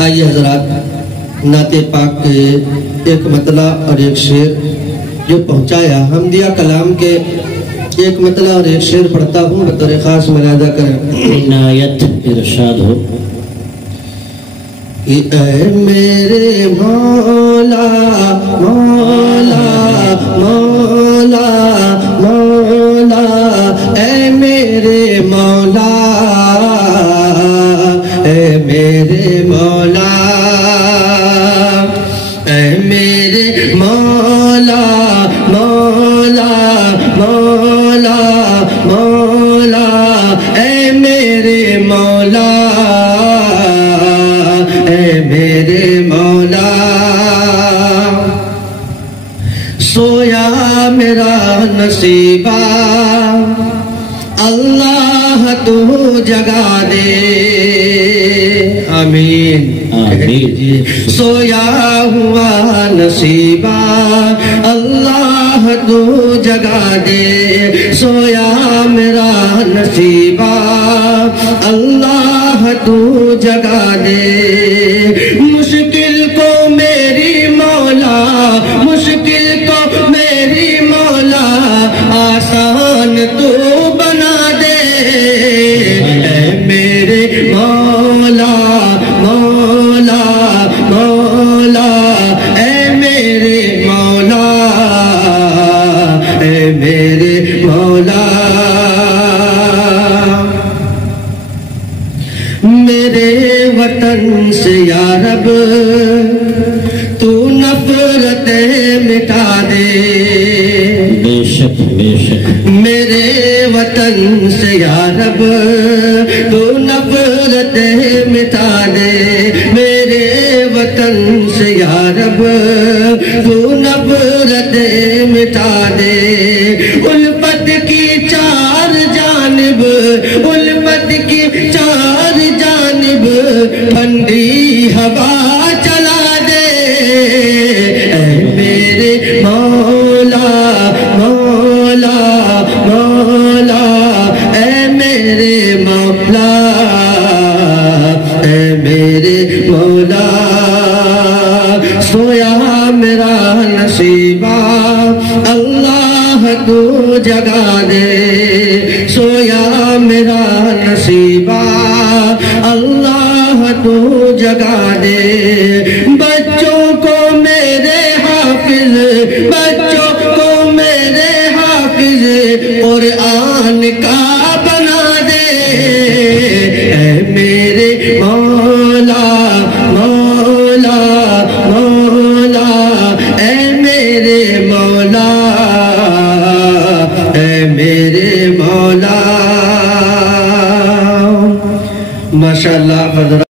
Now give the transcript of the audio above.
آئیے حضرات، نعت پاک کے ایک مطلع اور ایک شعر جو پہنچایا، حمدیہ کلام کے ایک مطلع اور ایک شعر پڑھتا ہوں، بطور خاص ملاحظہ کریں۔ عنایت ارشاد ہو کہ اے میرے مولا مولا مولا مولا، اے میرے مولا اے میرے مولا، اے میرے مولا مولا مولا مولا، اے میرے مولا اے میرے مولا، سویا میرا نصیبہ اللہ تو جگا دے، آمین آمین۔ سویا ہوا نصیبہ اللہ تو جگا دے، سویا میرا نصیبہ اللہ تو جگا دے، مشکل کو میری مولا، مشکل کو میری مولا آسان تو بنا دے، اے میرے مولا مولا مولا، اے میرے مولا اے میرے مولا، میرے وطن سے یا رب تو نفرتیں مٹا دے، بے شک بے شک، میرے وطن سے یا رب تو نفرتیں مٹا دے، میرے وطن سے یا رب تو نفرتیں مٹا دے، الفت کی چار جانب، الفت کی چار جانب ٹھنڈی ہوا چلا دے، اے میرے مولا مولا مولا، اے میرے مولا اے میرے مولا، سویا میرا نصیبہ اللہ تو جگا دے، سویا میرا نصیبہ اللہ تو جگا دے، بچوں کو میرے حافظ، بچوں کو میرے حافظ قرآن کا بنا دے، اے میرے مولا مولا مولا، اے میرے مولا اے میرے مولا، ماشاءاللہ حضرات۔